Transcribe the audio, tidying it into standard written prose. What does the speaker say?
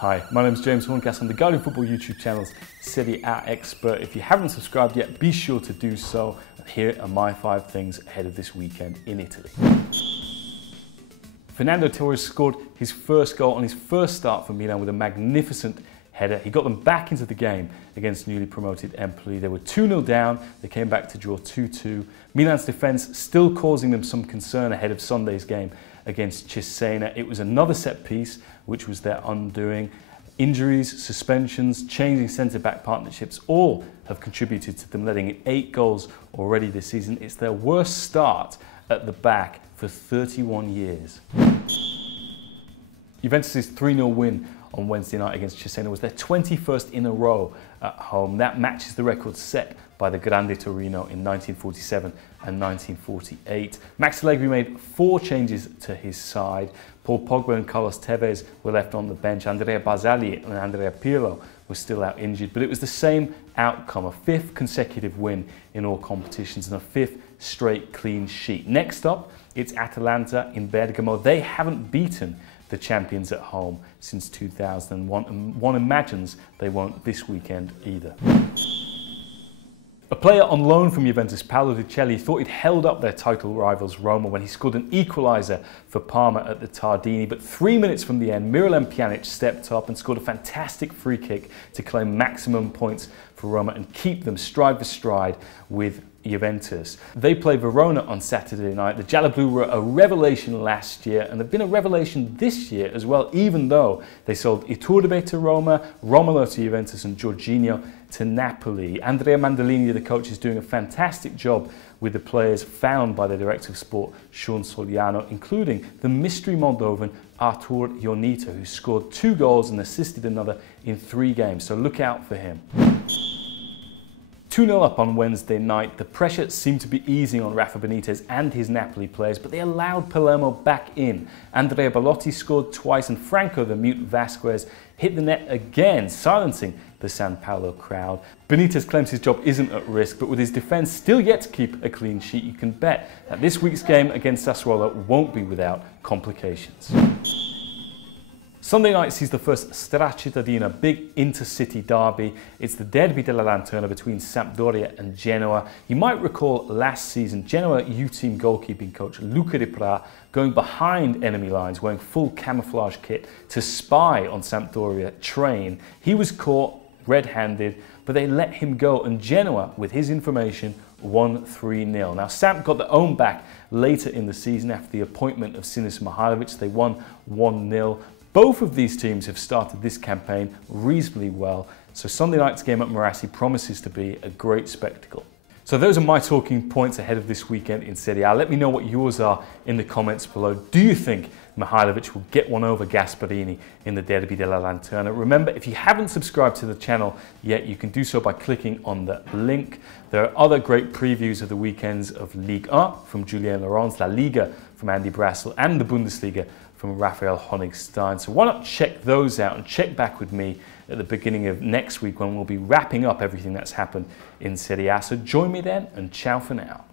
Hi, my name is James Horncastle. I'm the Guardian Football YouTube channel's Serie A expert. If you haven't subscribed yet, be sure to do so. Here are my 5 things ahead of this weekend in Italy. Fernando Torres scored his first goal on his first start for Milan with a magnificent header. He got them back into the game against newly promoted Empoli. They were 2-0 down. They came back to draw 2-2. Milan's defence still causing them some concern ahead of Sunday's game against C.F.C. It was another set piece, which was their undoing. Injuries, suspensions, changing centre-back partnerships all have contributed to them letting in 8 goals already this season. It's their worst start at the back for 31 years. Juventus' 3-0 win on Wednesday night against C.F.C. was their 21st in a row at home. That matches the record set by the Grande Torino in 1947 and 1948. Max Allegri made 4 changes to his side. Paul Pogba and Carlos Tevez were left on the bench. Andrea Barzagli and Andrea Pirlo were still out injured, but it was the same outcome, a 5th consecutive win in all competitions and a 5th straight clean sheet. Next up, it's Atalanta in Bergamo. They haven't beaten the champions at home since 2001, and one imagines they won't this weekend either. A player on loan from Juventus, Paolo Di Celli, thought he'd held up their title rivals Roma when he scored an equaliser for Parma at the Tardini, but 3 minutes from the end, Miralem Pjanic stepped up and scored a fantastic free kick to claim maximum points for Roma and keep them stride for stride with Juventus. They play Verona on Saturday night. The Gialloblu were a revelation last year and they've been a revelation this year as well, even though they sold Iturbe to Roma, Romolo to Juventus and Jorginho to Napoli. Andrea Mandolini, the coach, is doing a fantastic job with the players found by the director of sport, Sean Soliano, including the mystery Moldovan Artur Ionita, who scored 2 goals and assisted another in 3 games, so look out for him. 2-0 up on Wednesday night, the pressure seemed to be easing on Rafa Benítez and his Napoli players, but they allowed Palermo back in. Andrea Belotti scored twice and Franco, the mute Vasquez, hit the net again, silencing the San Paolo crowd. Benítez claims his job isn't at risk, but with his defence still yet to keep a clean sheet, you can bet that this week's game against Sassuolo won't be without complications. Sunday night sees the first Straccittadina big intercity derby. It's the Derby della Lanterna between Sampdoria and Genoa. You might recall last season, Genoa U-team goalkeeping coach Luca Di Pra going behind enemy lines wearing full camouflage kit to spy on Sampdoria train. He was caught red-handed, but they let him go and Genoa, with his information, won 3-0. Now Samp got their own back later in the season after the appointment of Sinisa Mihajlovic. They won 1-0. Both of these teams have started this campaign reasonably well, so Sunday night's game at Marassi promises to be a great spectacle. So those are my talking points ahead of this weekend in Serie A. Let me know what yours are in the comments below. Do you think Mihajlovic will get one over Gasperini in the Derby della Lanterna? Remember, if you haven't subscribed to the channel yet, you can do so by clicking on the link. There are other great previews of the weekends of Ligue 1 from Julien Laurens, La Liga from Andy Brassel, and the Bundesliga from Raphael Honigstein. So why not check those out and check back with me at the beginning of next week when we'll be wrapping up everything that's happened in Serie A. So join me then and ciao for now.